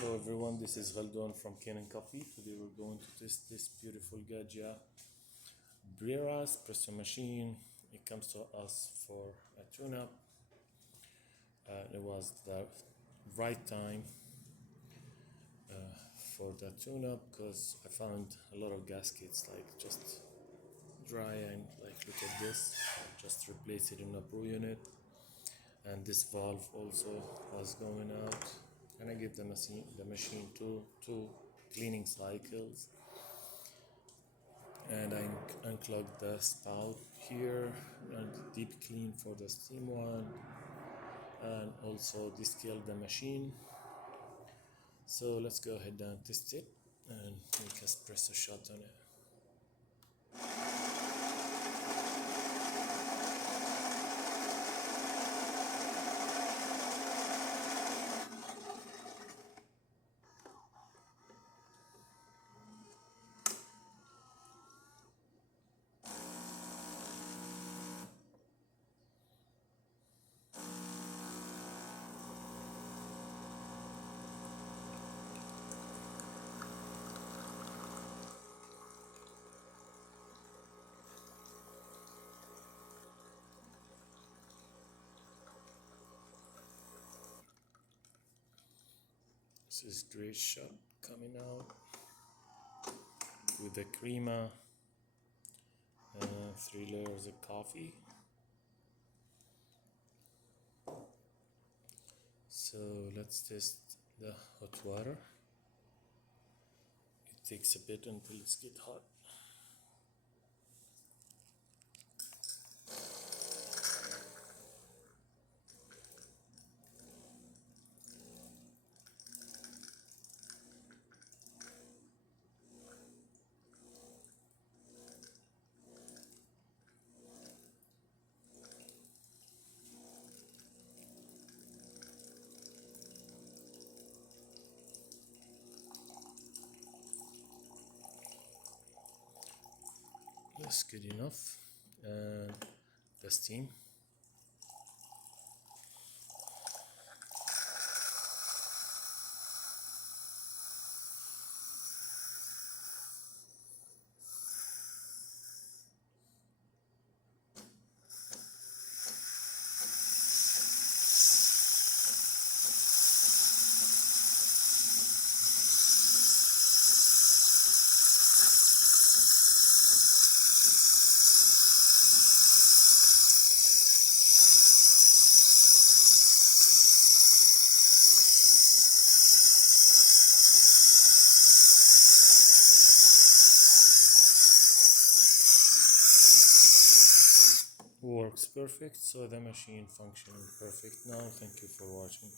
Hello everyone, this is Galdon from Kanen Coffee. Today we're going to test this beautiful Gaggia BRERA espresso machine. It comes to us for a tune-up. It was the right time for the tune-up because I found a lot of gaskets like just dry, and like look at this, just replace it in a brew unit. And this valve also was going out, and I give the machine two cleaning cycles, and I unclog the spout here and deep clean for the steam one, and also descale the machine. So let's go ahead and test it and make a espresso shot on it. This is great shot coming out with the crema, 3 layers of coffee. So let's test the hot water. It takes a bit until it's get hot. That's good enough. And the steam. Works perfect, so the machine functioning perfect now. Thank you for watching.